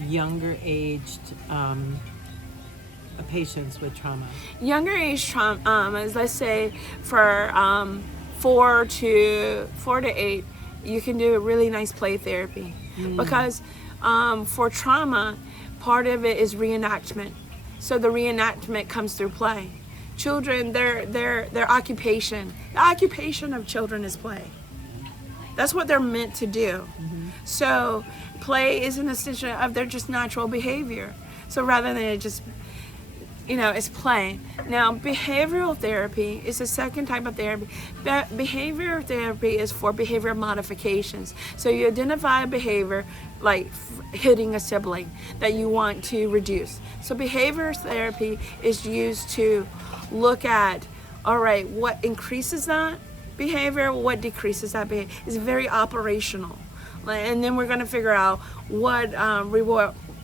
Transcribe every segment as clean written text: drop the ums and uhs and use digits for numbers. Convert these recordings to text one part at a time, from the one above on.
younger aged patients with trauma? Younger age trauma, as let's say for 4 to 8, you can do a really nice play therapy because for trauma, part of it is reenactment. So the reenactment comes through play. Children, their occupation, the occupation of children is play. That's what they're meant to do. So play is an extension of their just natural behavior. So rather than it just, it's play. Now, behavioral therapy is the second type of therapy. Behavioral therapy is for behavior modifications. So you identify a behavior like hitting a sibling that you want to reduce. So behavioral therapy is used to look at, all right, what increases that behavior, what decreases that behavior. It's very operational. And then we're going to figure out what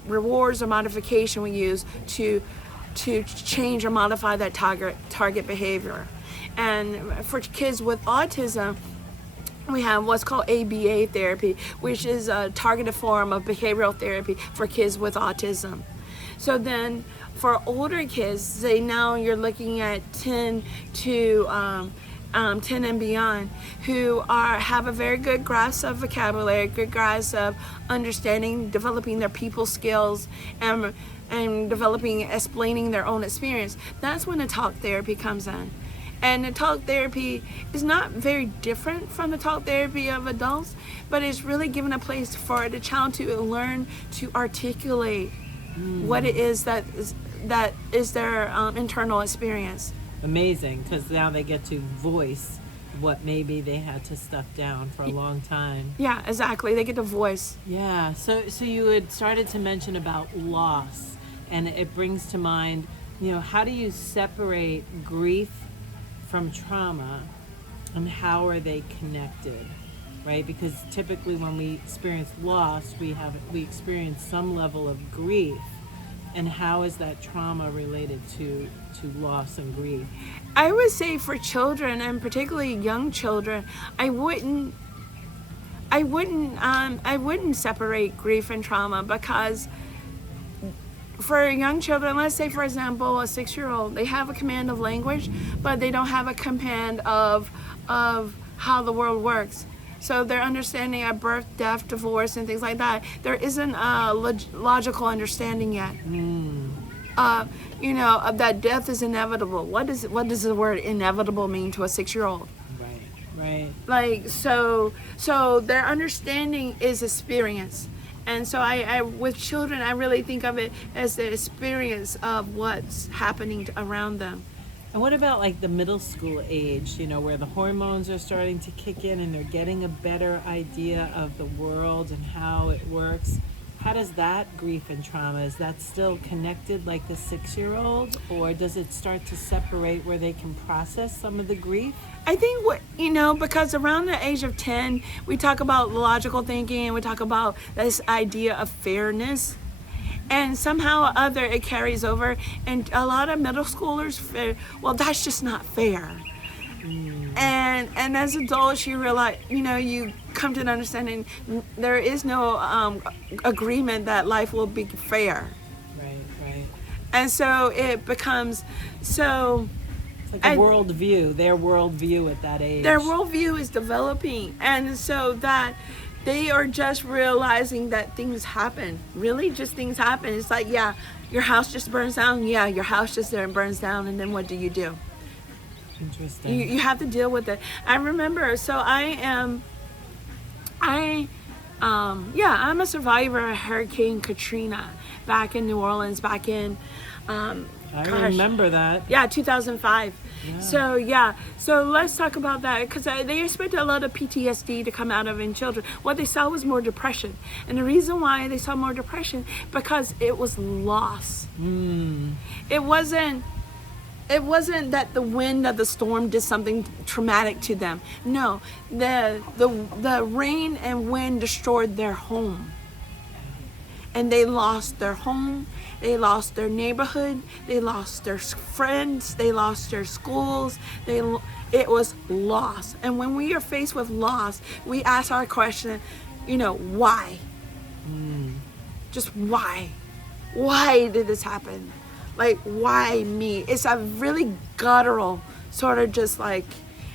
rewards or modification we use to change or modify that target behavior. And for kids with autism, we have what's called ABA therapy, which is a targeted form of behavioral therapy for kids with autism. So then for older kids, say now you're looking at 10 and beyond, who have a very good grasp of vocabulary, good grasp of understanding, developing their people skills, and explaining their own experience. That's when the talk therapy comes in. And the talk therapy is not very different from the talk therapy of adults, but it's really given a place for the child to learn to articulate what it is that is their internal experience. Amazing, because now they get to voice what maybe they had to stuff down for a long time. Yeah, exactly. They get to voice. Yeah, so you had started to mention about loss, and it brings to mind, how do you separate grief from trauma, and how are they connected, right? Because typically when we experience loss, we experience some level of grief. And how is that trauma related to loss and grief? I would say for children, and particularly young children, I wouldn't separate grief and trauma, because for young children, let's say for example a 6-year-old, they have a command of language, but they don't have a command of how the world works. So their understanding of birth, death, divorce, and things like that, there isn't a logical understanding yet. Of that death is inevitable. What does the word inevitable mean to a 6-year-old? Right. Like so their understanding is experience. And so I with children, I really think of it as the experience of what's happening around them. And what about like the middle school age, where the hormones are starting to kick in and they're getting a better idea of the world and how it works? How does that grief and trauma, is that still connected like the 6-year-old, or does it start to separate where they can process some of the grief? I think because around the age of 10, we talk about logical thinking, we talk about this idea of fairness. And somehow or other it carries over, and a lot of middle schoolers, well, that's just not fair. And as adults, you realize, you come to an understanding there is no agreement that life will be fair. Right. And so it becomes so. It's like a worldview, their worldview at that age. Their worldview is developing, and so that. They are just realizing that things happen. Really, just things happen. It's like, yeah, your house just burns down. Yeah, your house just burns down, and then what do? Interesting. You have to deal with it. I remember. So I'm a survivor of Hurricane Katrina back in New Orleans. Back in. I remember that. Yeah, 2005. Yeah. So let's talk about that, because they expected a lot of PTSD to come out of in children. What they saw was more depression, and the reason why they saw more depression, because it was loss. It wasn't that the wind of the storm did something traumatic to them. No, the rain and wind destroyed their home, and they lost their home. They lost their neighborhood, they lost their friends, they lost their schools, it was loss. And when we are faced with loss, we ask our question, why? just why? Why did this happen? Like, why me? It's a really guttural sort of just like,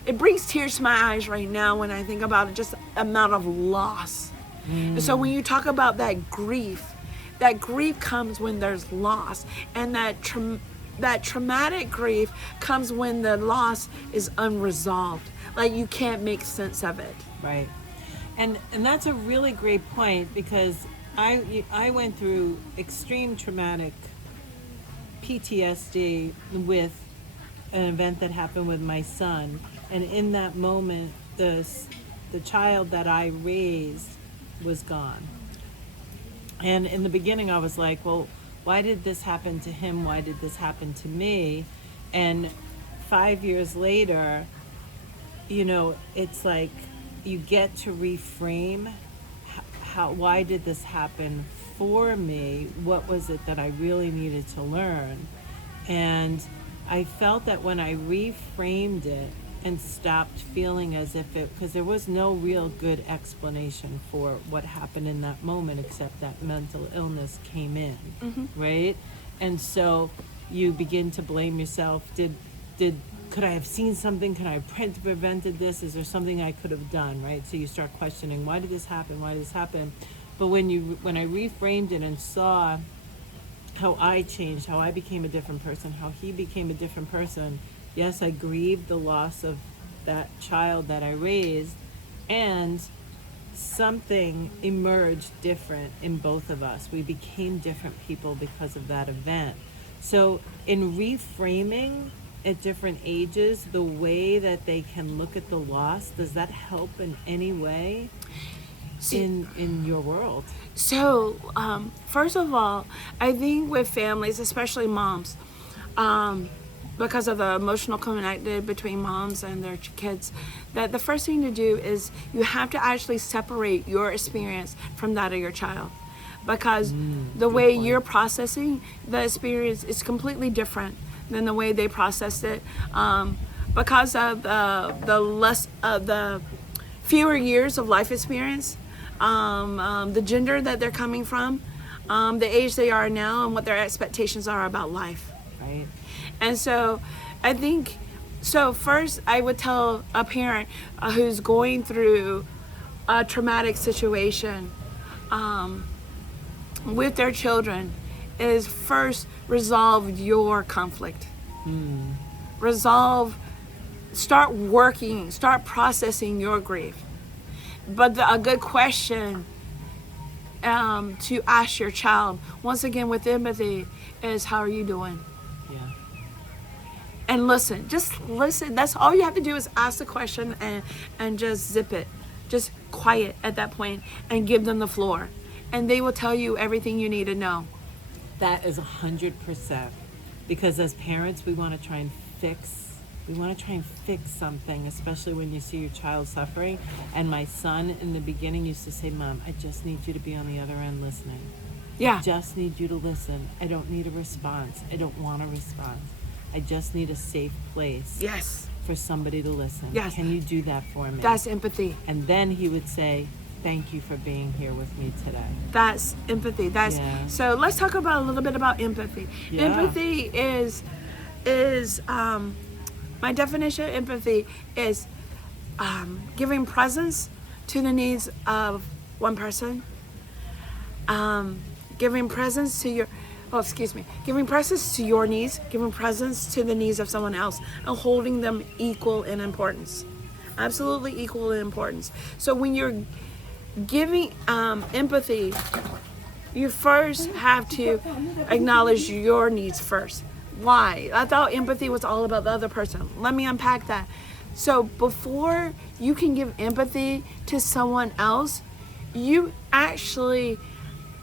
it brings tears to my eyes right now when I think about it, just the amount of loss. And so when you talk about that grief comes when there's loss. And that traumatic grief comes when the loss is unresolved. Like, you can't make sense of it. Right. And that's a really great point, because I went through extreme traumatic PTSD with an event that happened with my son. And in that moment, the child that I raised was gone. And in the beginning, I was like, well, why did this happen to him? Why did this happen to me? And 5 years later, it's like you get to reframe why did this happen for me? What was it that I really needed to learn? And I felt that when I reframed it and stopped feeling as if because there was no real good explanation for what happened in that moment, except that mental illness came in, right? And so you begin to blame yourself. Could I have seen something? Could I have prevented this? Is there something I could have done, right? So you start questioning, why did this happen? Why did this happen? But when I reframed it and saw how I changed, how I became a different person, how he became a different person, yes, I grieved the loss of that child that I raised, and something emerged different in both of us. We became different people because of that event. So in reframing at different ages, the way that they can look at the loss, does that help in any way in your world? So, first of all, I think with families, especially moms, because of the emotional connected between moms and their kids, that the first thing to do is you have to actually separate your experience from that of your child. Because the way you're processing the experience is completely different than the way they processed it, because of the fewer years of life experience, the gender that they're coming from, the age they are now, and what their expectations are about life. Right. And so I think, first I would tell a parent who's going through a traumatic situation with their children is first resolve your conflict. Start working, start processing your grief. But a good question to ask your child, once again with empathy, is how are you doing? Yeah. And listen, just listen. That's all you have to do is ask the question and just zip it. Just quiet at that point and give them the floor. And they will tell you everything you need to know. That is 100%. Because as parents, we want to try and fix something, especially when you see your child suffering. And my son in the beginning used to say, Mom, I just need you to be on the other end listening. Yeah. I just need you to listen. I don't need a response. I don't want a response. I just need a safe place. Yes. For somebody to listen. Yes. Can you do that for me? That's empathy. And then he would say, thank you for being here with me today. That's empathy. So let's talk about a little bit about empathy. Yeah. Empathy is my definition of empathy is giving presence to the needs of one person, giving presence to your needs, giving presence to the needs of someone else, and holding them equal in importance. Absolutely equal in importance. So when you're giving empathy, you first have to acknowledge your needs first. Why? I thought empathy was all about the other person. Let me unpack that. So before you can give empathy to someone else, you actually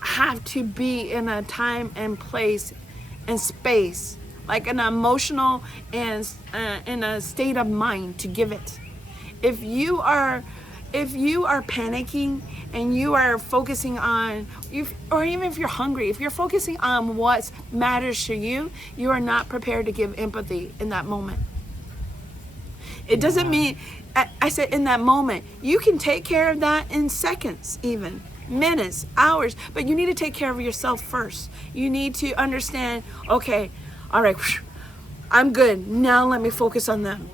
have to be in a time and place and space, like an emotional and in a state of mind to give it. If you are panicking and you are focusing on, or even if you're hungry, if you're focusing on what matters to you, you are not prepared to give empathy in that moment. It doesn't mean, I said in that moment, you can take care of that in seconds even. minutes, hours, but you need to take care of yourself first. You need to understand, okay, all right, I'm good. Now let me focus on them.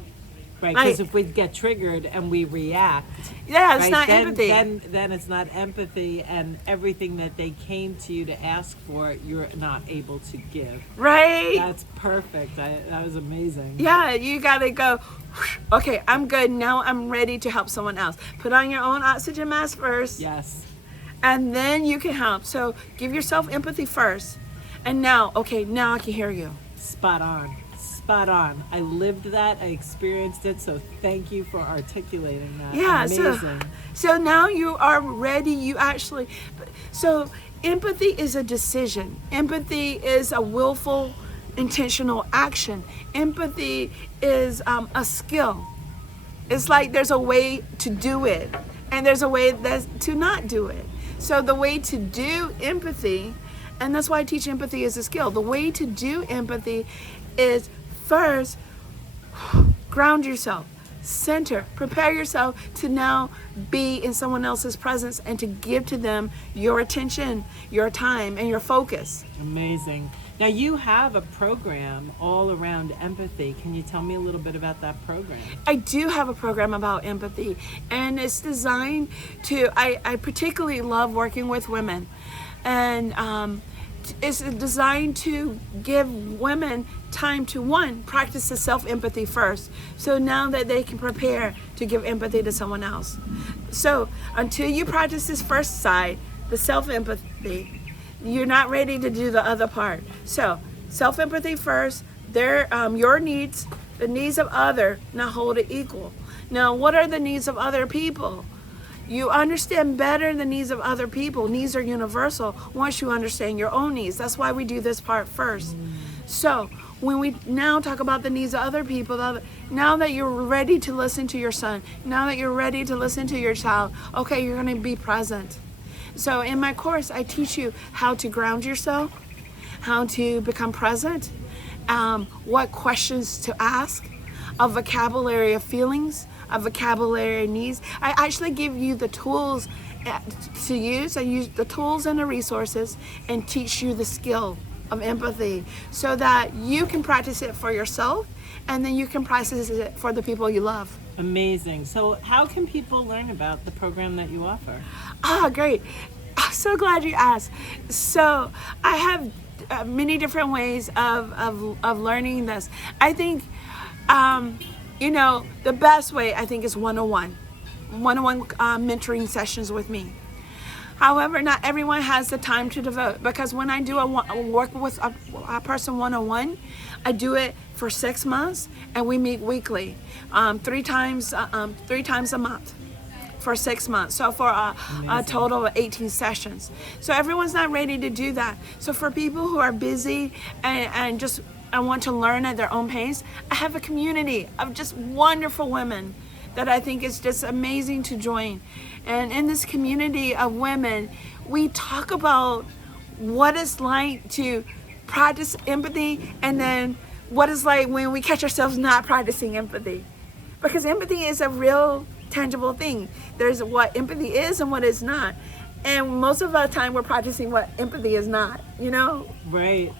Right, because if we get triggered and we react, yeah, it's right, not then, empathy. Then it's not empathy, and everything that they came to you to ask for, you're not able to give. Right? That's perfect. That was amazing. Yeah, you gotta go, okay, I'm good. Now I'm ready to help someone else. Put on your own oxygen mask first. Yes. And then you can help. So give yourself empathy first. And now, okay, now I can hear you. Spot on. Spot on. I lived that. I experienced it. So thank you for articulating that. Yeah, Amazing. so now you are ready. So empathy is a decision. Empathy is a willful, intentional action. Empathy is a skill. It's like there's a way to do it, and there's a way to not do it. So the way to do empathy, and that's why I teach empathy as a skill. The way to do empathy is first, ground yourself, center, prepare yourself to now be in someone else's presence and to give to them your attention, your time, and your focus. Amazing. Now you have a program all around empathy. Can you tell me a little bit about that program? I do have a program about empathy, and it's designed to, I particularly love working with women, and it's designed to give women time to, one, practice the self-empathy first, so now that they can prepare to give empathy to someone else. So until you practice this first side, the self-empathy, you're not ready to do the other part. So self-empathy first, your needs, the needs of other, now hold it equal. Now, what are the needs of other people? You understand better the needs of other people. Needs are universal once you understand your own needs. That's why we do this part first. So when we now talk about the needs of other people, now that you're ready to listen to your son, now that you're ready to listen to your child, okay, you're going to be present. So in my course, I teach you how to ground yourself, how to become present, what questions to ask, a vocabulary of feelings, a vocabulary of needs. I actually give you the tools to use. I use the tools and the resources and teach you the skill of empathy so that you can practice it for yourself and then you can practice it for the people you love. Amazing. So how can people learn about the program that you offer? Great. I'm so glad you asked. So I have many different ways of learning this. I think, the best way I think is one-on-one mentoring sessions with me. However, not everyone has the time to devote, because when I do work with a person one-on-one, I do it for 6 months and we meet weekly, 3 times a month for 6 months. So for a total of 18 sessions. So everyone's not ready to do that. So for people who are busy and just want to learn at their own pace, I have a community of just wonderful women that I think is just amazing to join. And in this community of women, we talk about what it's like to practice empathy, and then what it's like when we catch ourselves not practicing empathy. Because empathy is a real tangible thing. There's what empathy is and what it's not. And most of the time we're practicing what empathy is not, Right.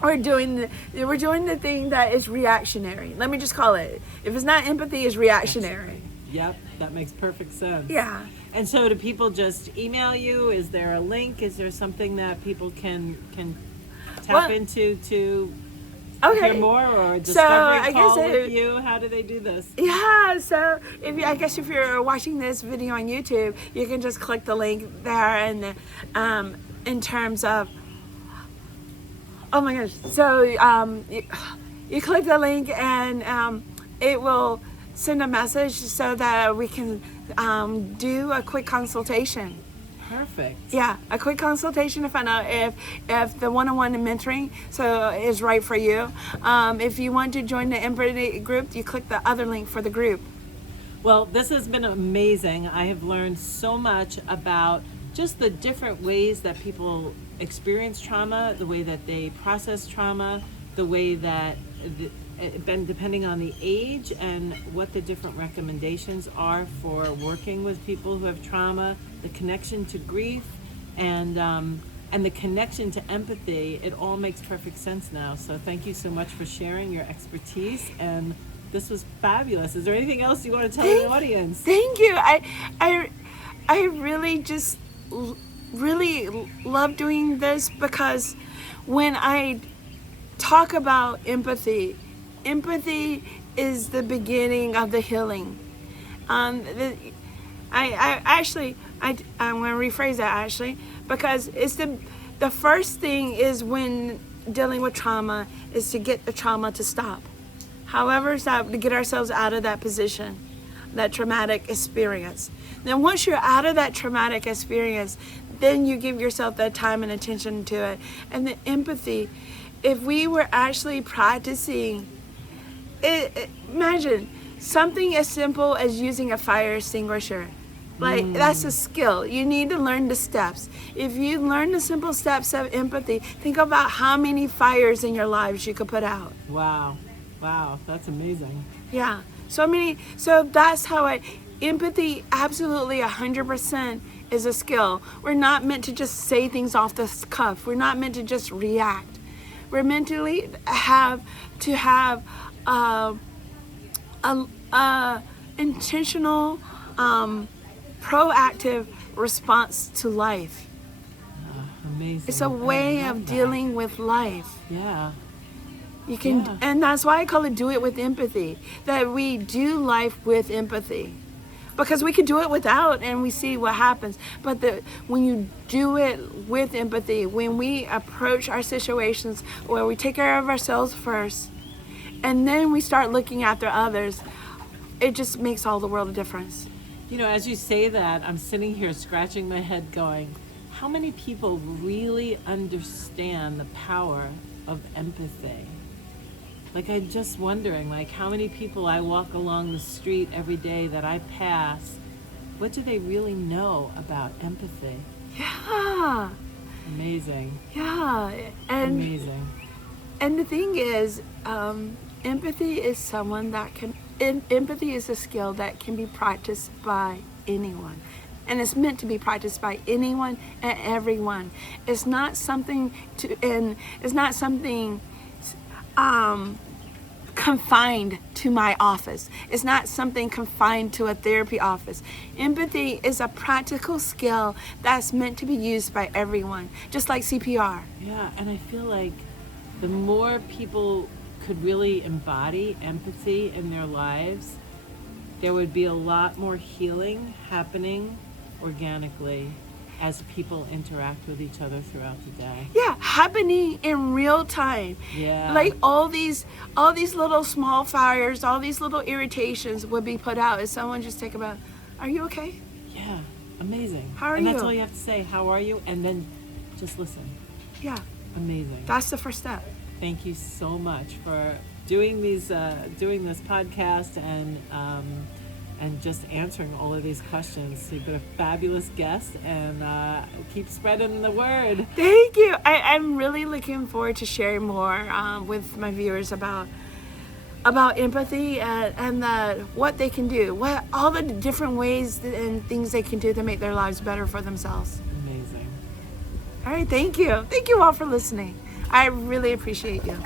We're doing the thing that is reactionary. Let me just call it. If it's not empathy, it's reactionary. Yep, that makes perfect sense. Yeah. And so do people just email you? Is there a link? Is there something that people can tap into to hear more, or a discovery call with you? How do they do this? Yeah, so if you're watching this video on YouTube, you can just click the link there, and in terms of, oh my gosh, so you click the link and it will send a message so that we can do a quick consultation. Perfect. Yeah, a quick consultation to find out if the one-on-one mentoring is right for you. If you want to join the empathy group, you click the other link for the group. Well, this has been amazing. I have learned so much about just the different ways that people experience trauma, the way that they process trauma, the way that depending on the age, and what the different recommendations are for working with people who have trauma, the connection to grief, and the connection to empathy, it all makes perfect sense now. So thank you so much for sharing your expertise, and this was fabulous. Is there anything else you want to tell the audience? Thank you. I really just really love doing this, because when I talk about empathy, empathy is the beginning of the healing. I'm going to rephrase that actually, because it's the first thing is when dealing with trauma is to get the trauma to stop. However, stop to get ourselves out of that position, that traumatic experience. Then once you're out of that traumatic experience, then you give yourself that time and attention to it. And the empathy, if we were actually practicing it, imagine something as simple as using a fire extinguisher. Like, that's a skill. You need to learn the steps. If you learn the simple steps of empathy, think about how many fires in your lives you could put out. Wow, that's amazing. Yeah, so that's how empathy absolutely 100% is a skill. We're not meant to just say things off the cuff. We're not meant to just react. We're meant to have intentional, proactive response to life. Amazing. It's a way of dealing with life. Yeah. You can, and that's why I call it do it with empathy. That we do life with empathy, because we could do it without, and we see what happens. But when you do it with empathy, when we approach our situations where we take care of ourselves first, and then we start looking after others, it just makes all the world a difference. You know, as you say that, I'm sitting here scratching my head going, how many people really understand the power of empathy? Like, I'm just wondering, like, how many people I walk along the street every day that I pass, what do they really know about empathy? Yeah. Amazing. Yeah. Amazing. And the thing is, empathy is empathy is a skill that can be practiced by anyone. And it's meant to be practiced by anyone and everyone. It's not something confined to my office. It's not something confined to a therapy office. Empathy is a practical skill that's meant to be used by everyone, just like CPR. Yeah, and I feel like the more people could really embody empathy in their lives, there would be a lot more healing happening organically as people interact with each other throughout the day. Yeah, happening in real time. Yeah. Like all these little small fires, all these little irritations would be put out if someone just take about, are you okay? Yeah, amazing. How are and you? that's all you have to say, how are you? And then just listen. Yeah. Amazing. That's the first step. Thank you so much for doing this podcast and just answering all of these questions. You've been a fabulous guest, and keep spreading the word. Thank you. I'm really looking forward to sharing more with my viewers about empathy and what they can do, what all the different ways and things they can do to make their lives better for themselves. Amazing. All right, thank you. Thank you all for listening. I really appreciate you.